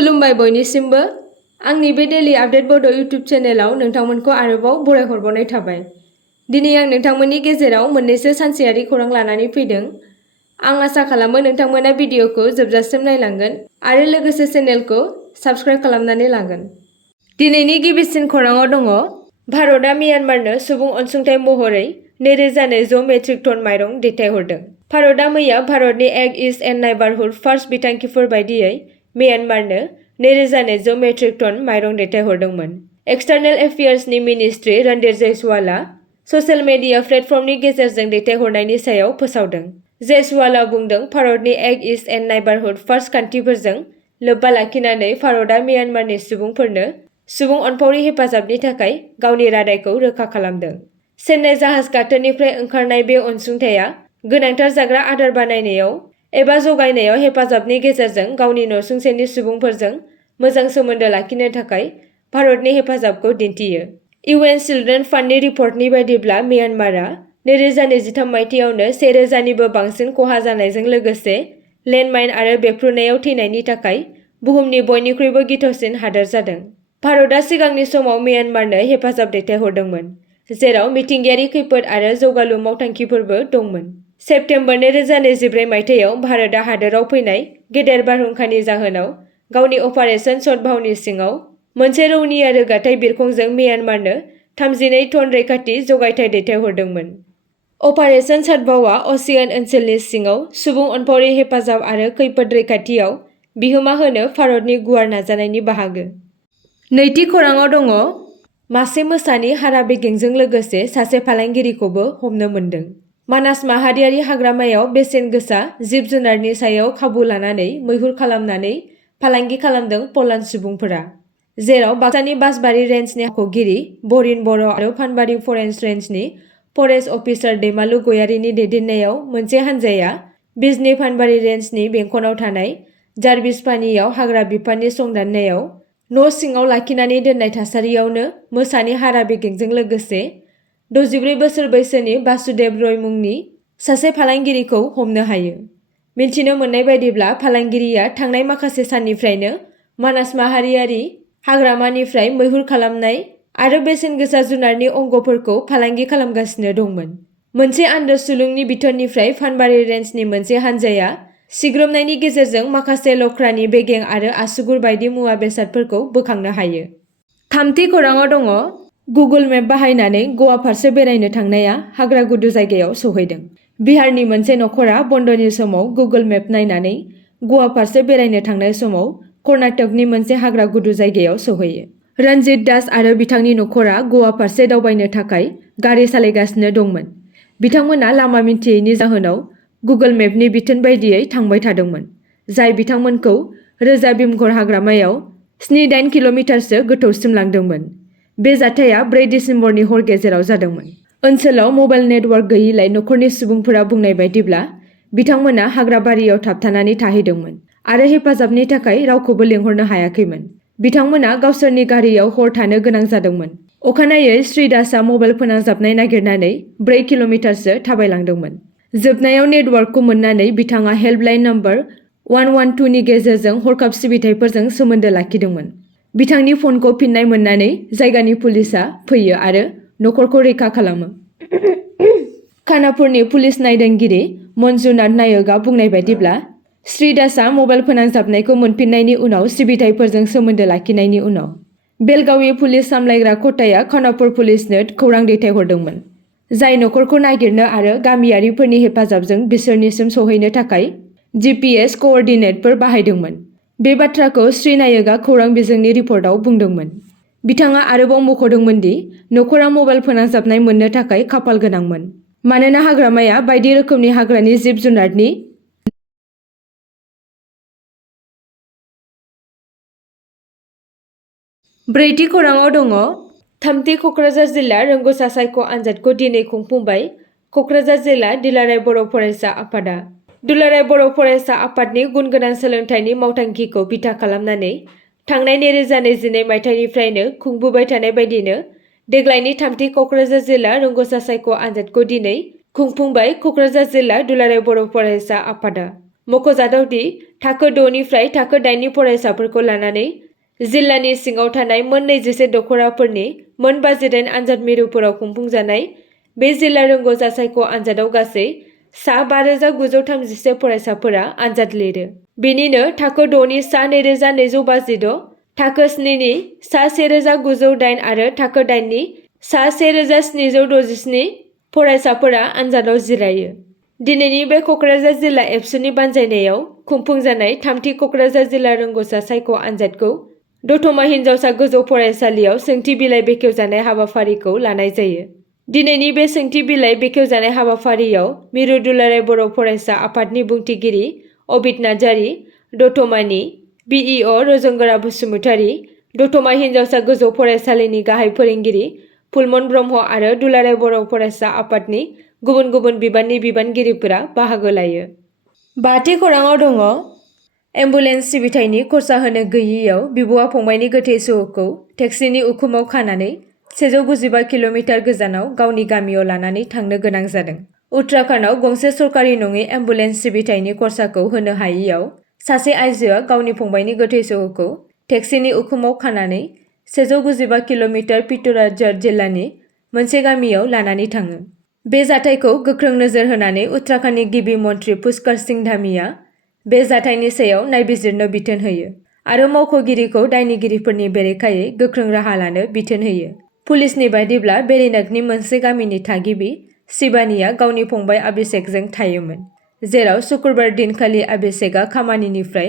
खुलुमबाय बयनिसिमबो आंनि बे डेली आपडेट बड' इउट्युब चेनेलाव नोंथांमोनखौ आरोबाव बरायहरबावनाय थाबाय। दिनै आं नोंथांमोननि गेजेराव मोननैसो सानसेयारि खौरां लानानै फैदों। आं आसा खालामो नोंथांमोना भिडिअखौ जोबजासिम नायलांगोन आरो लोगोसे चेनेलखौ साबस्क्राइब खालामनानै लागोन। दिनैनि गिबिसिन खौराङाव दङ भारतआ म्यानमारनो सुबुं अनसुंथाइ महरै 2020 मेट्रिक टन माइरं दैथायहरदों। भारतआ मैया भारतनि एक्ट इस्ट एन्ड नाइबारहुड फार्स्ट बिथांखिफोर बायदियै म्यानमारनो 2020 मेट्रिक टन माइरं दैथायहरदोंमोन। एक्सटार्नेल एफेयार्सनि मिनिस्ट्रि रणधीर जयसवालआ ससियेल मिडिया प्लेटफर्मनि गेजेरजों दैथायहरनायनि सायाव फोसावदों। जयसवालआ बुंदों भारतनि एक्ट इस्ट एन्ड नाइबारहुड फार्स्ट खान्थिफोरजों लोब्बा लाखिनानै भारतआ म्यानमारनि सुबुंफोरनो सुबुं अनफावरि हेफाजाबनि थाखाय गावनि रादायखौ रोखा खालामदों। चेन्नाइ जाहाज गाथोननिफ्राय ओंखारनाय बे अनसुंथाइआ गोनांथार जाग्रा आदार बानायनायाव एबा जगायनायाव हेफाजाबनि गेजेरजों गावनि नसुंसेनि सुबुंफोरजों मोजां सोमोन्दो लाखिनो थाखाय भारतनि हेफाजाबखौ दिन्थियो। इउएन चिल्ड्रेन फान्डनि रिपर्टनि बायदिब्ला म्यानमारआ 2023 मायथाइयावनो 1000निबो बांसिन खहा जानायजों लोगोसे लेन्डमाइन आरो बेफ्रुनायाव थैनायनि थाखाय बुहुमनि बयनिख्रुइबो गिथावसिन हादोर जादों। भारतआ सिगांनि समाव म्यानमारनो हेफाजाब दैथायहरदोंमोन, जेराव मिथिंगायारि खैफोद आरो जौगालु मावथांखिफोरबो दंमोन। सेप्तेम्बर 2024 मायथाइयाव भारतआ हादोराव फैनाय गेदेर बारहुंखानि जाहोनाव गावनि अपारेशन सद्भावनि सिङाव मोनसे रौनिया रोगाथाइ बिरखंजों म्यानमारनो 32 टन रैखाथि जगायथाय दैथायहरदोंमोन। अपारेशन सद्भावआ असियान ओनसोलनि सिङाव सुबुं अनफावरि हेफाजाब आरो खैफोद रैखाथियाव बिहोमा होनो भारतनि गुवार नाजानायनि बाहागो। नैथि खौराङाव दङ मासे मोसानि हारा बेगेंजों लोगोसे सासे फालांगिरिखौबो हमनो मोन्दों। मानास माहारियारि हाग्रामायाव बेसेन गोसा जिब जुनारनि सायाव खाबु लानानै मैहुर खालामनानै फालांगि खालामदों पलान सुबुंफोरा, जेराव बाक्सानि बासबारि रेन्जनि मावख'गिरि बरिन बर' आरो फानबारि फरेस्ट रेन्जनि फरेस्ट अफिसार दैमालु गयारिनि दैदेननायाव मोनसे हानजाया बिजनी फानबारि रेन्जनि बेंखनाव थानाय जार्बिसपानियाव हाग्रा बिफाननि संदाननायाव न' सिङाव लाखिनानै दोननाय थासारियावनो मोसानि हारा बेगेंजों लोगोसे 64 बोसोर बैसोनि बासुदेब रय मुंनि सासे फालांगिरिखौ हमनो हायो। मिन्थिनो मोननाय बायदिब्ला फालांगिरिया थांनाय माखासे साननिफ्रायनो मानास माहारियारि हाग्रामानिफ्राय मैहुर खालामनाय आरो बेसेन गोसा जुनारनि अंगफोरखौ फालांगि खालामगासिनो दंमोन। मोनसे आन्दो सुलुंनि बिथोननिफ्राय फानबारि रेन्जनि मोनसे हानजाया सिग्रोमनायनि गेजेरजों माखासे लख्रानि बेगें आरो आसुगुर बायदि मुवा बेसादफोरखौ बोखांनो हायो। थामथि खौराङाव दङ गुगोल मेप बाहायनानै गवा फारसे बेरायनो थांनाया हाग्रा गुदु जायगायाव सौहैदों। बिहारनि मोनसे नखरा बन्दनि समाव गुगोल मेप नायनानै गवा फारसे बेरायनो थांनाय समाव कर्नाटकनि मोनसे हाग्रा गुदु जायगायाव सौहैयो। रनजित दास आरो बिथांनि नखरा गवा फारसे दावबायनो थाखाय गारि सालायगासिनो दंमोन। बिथांमोना लामा मिन्थियैनि जाहोनाव गुगोल मेपनि बिथोन बायदियै थांबाय थादोंमोन, जाय बिथांमोनखौ रोजा भीमघर हाग्रामायाव 7-8 किल'मिटारसो गोथौसिम लांदोंमोन। बे जाथाया 4 दिसेम्बरनि हर गेजेराव जादोंमोन। ओनसोलाव मबाइल नेटवर्क गैयैलाय नखरनि सुबुंफोरा बुंनाय बायदिब्ला बिथांमोना हाग्राबारियाव थाबथानानै थाहैदोंमोन आरो हेफाजाबनि थाखाय रावखौबो लिंहरनो हायाखैमोन। बिथांमोना गावसोरनि गारियाव हर थानो गोनां जादोंमोन। अखानायै श्री दासआ मबाइल फोनांजाबनाय नागिरनानै 4 किल'मिटारसो थाबायलांदोंमोन। जोबनायाव नेटवर्कखौ मोननानै बिथाङा हेल्पलाइन नम्बर 112 नि गेजेरजों हरखाब सिबिथाइफोरजों सोमोन्दो लाखिदोंमोन। बिथांनि फनखौ फिननाय मोननानै जायगानि पुलिसआ फैयो आरो नखरखौ रैखा खालामो। खानापुरनि पुलिस नायदिंगिरि मन्जुनाथ नायकआ बुंनाय बायदिब्ला श्री दासआ मबाइल फोनांजाबनायखौ मोनफिननायनि उनाव सिबिथाइफोरजों सोमोन्दो लाखिनायनि उनाव बेलगावी पुलिस सामलायग्रा खथाया खानापुर पुलिसनो खौरां दैथायहरदोंमोन, जाय नखरखौ नागिरनो आरो गामियारिफोरनि हेफाजाबजों बिसोरनिसिम सौहैनो थाखाय GPS क'अर्डिनेटफोर बाहायदोंमोन। बे बाथ्राखौ श्री नायकआ खौरां बिजोंनि रिपर्टआव बुंदोंमोन। बिथाङा आरोबाव मख'दोंमोन दि नखरा मबाइल फोनांजाबनाय मोननो थाखाय खाफाल गोनांमोन, मानोना हाग्रामाया बायदि रोखोमनि हाग्रानि जिब जुनारनि ब्रैथि खौराङाव दङ थामथि क'क्राझार जिल्ला रोंग'सा सायख' आनजादखौ दिनै खुंफुंबाय क'क्राझार जिल्ला दुलाराय बर' फरायसा आफादा। दुलाराय बर' फरायसा आफादनि गुन गोनां सोलोंथाइनि मावथांखिखौ बिथा खालामनानै थांनाय 2022 मायथाइनिफ्रायनो खुंबोबाय थानाय बायदिनो देग्लायनि थामथि क'क्राझार जिल्ला रोंग'सा सायख' आनजादखौ दिनै खुंफुंबाय क'क्राझार जिल्ला दुलाराय बर' फरायसा आफादा। मख'जाथावदि थाखो 6निफ्राय थाखो 8नि फरायसाफोरखौ लानानै जिल्लानि सिङाव थानाय मोन 24 दख'राफोरनि मोन 58 आनजाद मिरुफोराव खुंफुंजानाय बे जिल्ला रोंग'सा सायख' आनजादाव गासै सा 5,931 फरायसाफोरा आनजाद लिरो। बेनिनो थाखो 6नि सा 2,256, थाखो 7नि सा 1,908 आरो थाखो 8नि सा 1,767 फरायसाफोरा आनजादाव जिरायो। दिनैनि बे क'क्राझार जिल्ला एबसुनि बानजायनायाव खुंफुंजानाय थामथि क'क्राझार जिल्ला रोंग'सा सायख' आनजादखौ दतमा हिनजावसा गोजौ फरायसालियाव सोंथि बिलाइ बेखेवजानाय हाबाफारिखौ लानाय जायो। दिनैनि बे सोंथि बिलाइ बेखेवजानाय हाबाफारियाव मिरु दुलाराय बर' फरायसा आफादनि बुंथिगिरि अबित नार्जारि, दतमानि बिइअ रजंगोरा बसुमतारि, दतमा हिनजावसा गोजौ फरायसालिनि गाहाय फोरोंगिरि फुलमन ब्रह्म आरो दुलाराय बर' फरायसा आफादनि गुबुन गुबुन बिबाननि बिबानगिरिफोरा बाहागो लायो। बाथि खौराङाव दङ एम्बुलेन्स सिबिथायनि खरसा होनो गैयैयाव बिब'आ फंबायनि गोथै सह'खौ टेक्सिनि उखुमाव खानानै 195 किल'मिटार गोजानाव गावनि गामियाव लानानै थांनो गोनां जादों। उत्तराखन्डआव गंसे सरकारि नङि एम्बुलेन्स सिबिथायनि खरसाखौ होनो हायैयाव सासे आइजोआ गावनि फंबायनि गोथै सह'खौ टेक्सिनि उखुमाव खानानै 195 किल'मिटार पिथौरागढ़ जिल्लानि मोनसे गामियाव लानानै थाङो। बे जाथायखौ गोख्रों नोजोर होनानै उत्तराखन्डनि गिबि मन्थ्रि पुष्कर सिंह धामीआ बे जाथायनि सायाव नायबिजिरनो बिथोन होयो आरो मावख'गिरिखौ दायनिगिरिफोरनि बेरेखायै गोख्रों राहा लानो बिथोन होयो। पुलिसनि बायदिब्ला बेरिनागनि मोनसे गामिनि थागिबि शिबानीआ गावनि फंबाय अभिषेकजों थायोमोन, जेराव सुक्रुबार दिनखालि अभिषेकआ खामानिनिफ्राय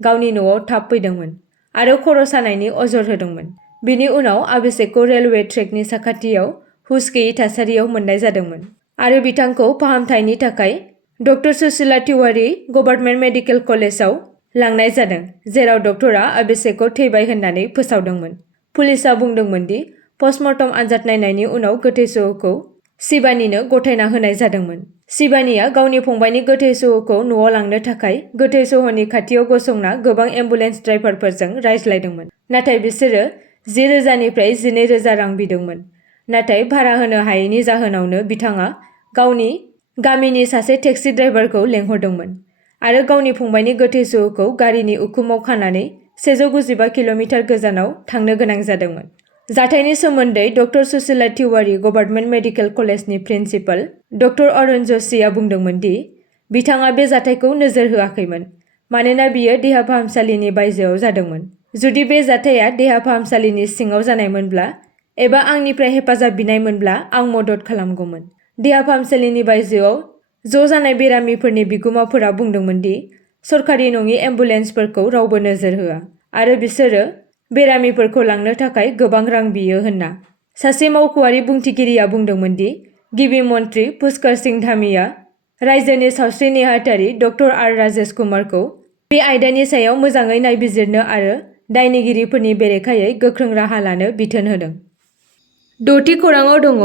गावनि न'आव थाब फैदोंमोन आरो खर' सानायनि अजर होदोंमोन। बिनि उनाव अभिषेकखौ रेलवे ट्रेकनि साखाथियाव हुस गैयै थासारियाव मोननाय जादोंमोन आरो बिथांखौ फाहामथायनि थाखाय doctor Sushila Tiwari government medical कलेजाव लांनाय जादों, जेराव डक्टरा अभिषेकखौ थैबाय होननानै फोसावदोंमोन। पुलिसआ बुंदोंमोन दि पस्टमर्टम आनजाद नायनायनि उनाव गोथै सह'खौ शिबानीनो गथायना होनाय जादोंमोन। शिबानीआ गावनि फंबायनि गोथै सह'खौ न'आव लांनो थाखाय गोथै सह'नि खाथियाव गसंना गोबां एम्बुलेन्स ड्राइभारफोरजों रायज्लायदोंमोन, नाथाय बिसोरो 10,000 निफ्राय 12,000 रां बिदोंमोन। नाथाय भारा होनो हायैनि जाहोनावनो बिथाङा गावनि गामिनि सासे टेक्सि ड्राइभारखौ लेंहरदोंमोन आरो गावनि फंबायनि गोथै सह'खौ गारिनि उखुमाव खानानै 195 किल'मिटार गोजानाव थांनो गोनां जादोंमोन। जाथायनि सोमोन्दै doctor Sushila Tiwari government medical कलेजनि प्रिन्सिपाल डक्टर अरुण जोशीआ बुंदोंमोन दि बिथाङा बे जाथायखौ नोजोर होआखैमोन मानोना बियो देहा फाहामसालिनि बायजोआव जादोंमोन। जुदि बे जाथाया देहा फाहामसालिनि सिङाव जानायमोनब्ला एबा आंनिफ्राय हेफाजाब बिनायमोनब्ला आं मदद खालामगौमोन। देहा फाहामसालिनि बायजोआव ज' जानाय बेरामिफोरनि बिगुमाफोरा बुंदोंमोन दि सरकारि नङि एम्बुलेन्सफोरखौ रावबो नोजोर होआ आरो बिसोरो बेरामिफोरखौ लांनो थाखाय गोबां रां बियो होनना। सासे मावख'आरि बुंथिगिरिया बुंदोंमोन दि गिबि मन्थ्रि पुष्कर सिंह धामीआ रायजोनि सावस्रि नेहाथारि डक्टर आर राजेश कुमारखौ बे आयदानि सायाव मोजाङै नायबिजिरनो आरो दायनिगिरिफोरनि बेरेखायै गोख्रों राहा लानो बिथोन होदों। द'थि खौराङाव दङ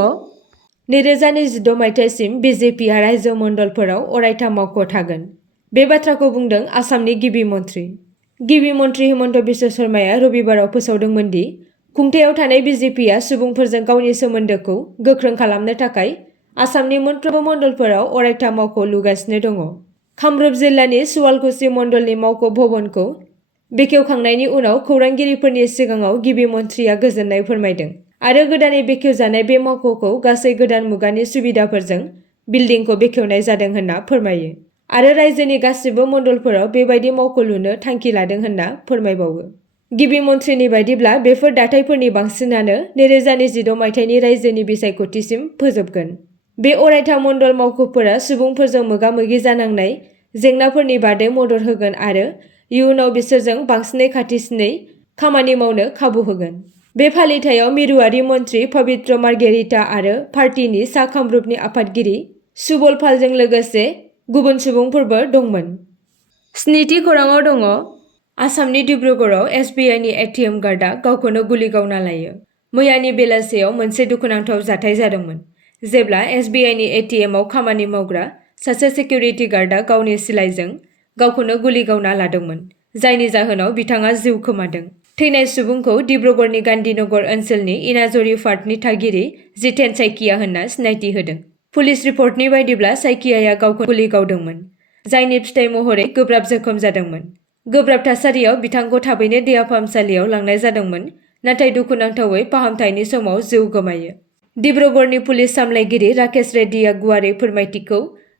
2026 मायथाइसिम बिजेपिआ रायजो मण्डलफोराव अरायथा मावख' थागोन। बे बाथ्राखौ बुंदों आसामनि गिबि मन्थ्रि। गिबि मन्थ्रि हिमन्त बिश्व शर्माया रबिबाराव फोसावदोंमोन दि खुंथायाव थानाय बिजेपिआ सुबुंफोरजों गावनि सोमोन्दोखौ गोख्रों खालामनो थाखाय आसामनि मोनफ्रोमबो मण्डलफोराव अरायथा मावख' लुगासिनो दङ। कामरुप जिल्लानि सुवालकुसि मण्डलनि मावख' भवनखौ बेखेवखांनायनि उनाव खौरांगिरिफोरनि सिगाङाव गिबि मन्थ्रिया गोजोननाय फोरमायदों आरो गोदानै बेखेवजानाय बे मावख'खौ गासै गोदान मुगानि सुबिदाफोरजों बिल्डिंखौ बेखेवनाय जादों होनना फोरमायो आरो रायजोनि गासिबो मण्डलफोराव बेबायदि मावख' लुनो थांखि लादों होनना फोरमायबावो। गिबि मन्थ्रिनि बायदिब्ला बेफोर दाथायफोरनि बांसिनानो 2026 मायथाइनि रायजोनि बिसायख'थिसिम फोजोबगोन। बे अरायथा मण्डल मावख'फोरा सुबुंफोरजों मोगा-मोगि जानांनाय जेंनाफोरनि बादै मदद होगोन आरो इयुनाव बिसोरजों बांसिनै खाथिसिनै खामानि मावनो खाबु होगोन। बे फालिथायाव मिरुआरि मन्थ्रि पवित्र मार्गेरिटा आरो पार्टीनि सा कामरुपनि आफादगिरि सुबल पालजों लोगोसे गुबुन सुबुंफोरबो दंमोन। स्निथि खौराङाव दङ आसामनि डिब्रुगड़आव एसबिआइनि एटिएम गार्डआ गावखौनो गुलि गावना लायो। मैयानि बेलासियाव मोनसे दुखुनांथाव जाथाय जादोंमोन जेब्ला एसबिआइनि एटिएमआव खामानि मावग्रा सासे सिकिउरिटि गार्डआ गावनि सिलाइजों गावखौनो गुलि गावना लादोंमोन, जायनि जाहोनाव बिथाङा जिउ खोमादों। थैनाय सुबुंखौ डिब्रुगड़नि गान्धीनगर ओनसोलनि इनाजरी फार्टनि थागिरि जितेन साइकिया होनना सिनायथि होदों। पुलिस रिपर्टनि बायदिब्ला साइकियाया गावखौ गुलि गावदोंमोन। जायनि फिथाइ महरै गोब्राब जोखोम जादोंमोन। गोब्राब थासारियाव बिथांखौ थाबैनो देहा फाहामसालियाव लांनाय जादोंमोन, नाथाय दुखुनांथावै फाहामथायनि समाव जिउ गोमायो। डिब्रुगड़नि पुलिस सामलायगिरि राकेश रेड्डीआ गुवारै फोरमायथिखौ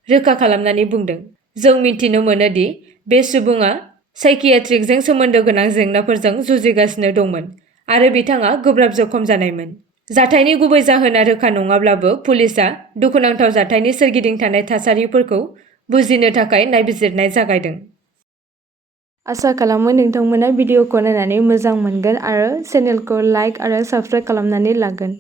रोखा खालामनानै बुंदों, "जों मिन्थिनो मोनो दि बे सुबुङा साइकियाट्रिकजों सोमोन्दो गोनां जेंनाफोरजों जुजिगासिनो दंमोन आरो बिथाङा गोब्राब जखम जानायमोन।" जाथायनि गुबै जाहोना रोखा नङाब्लाबो पुलिसआ दुखुनांथाव जाथायनि सोरगिदिं थानाय थासारिफोरखौ बुजिनो थाखाय नायबिजिरनाय जागायदों। आसा खालामो नोंथांमोना भिडिअखौ नायनानै मोजां मोनगोन आरो चेनेलखौ लाइक आरो साबस्क्राइब खालामनानै लागोन।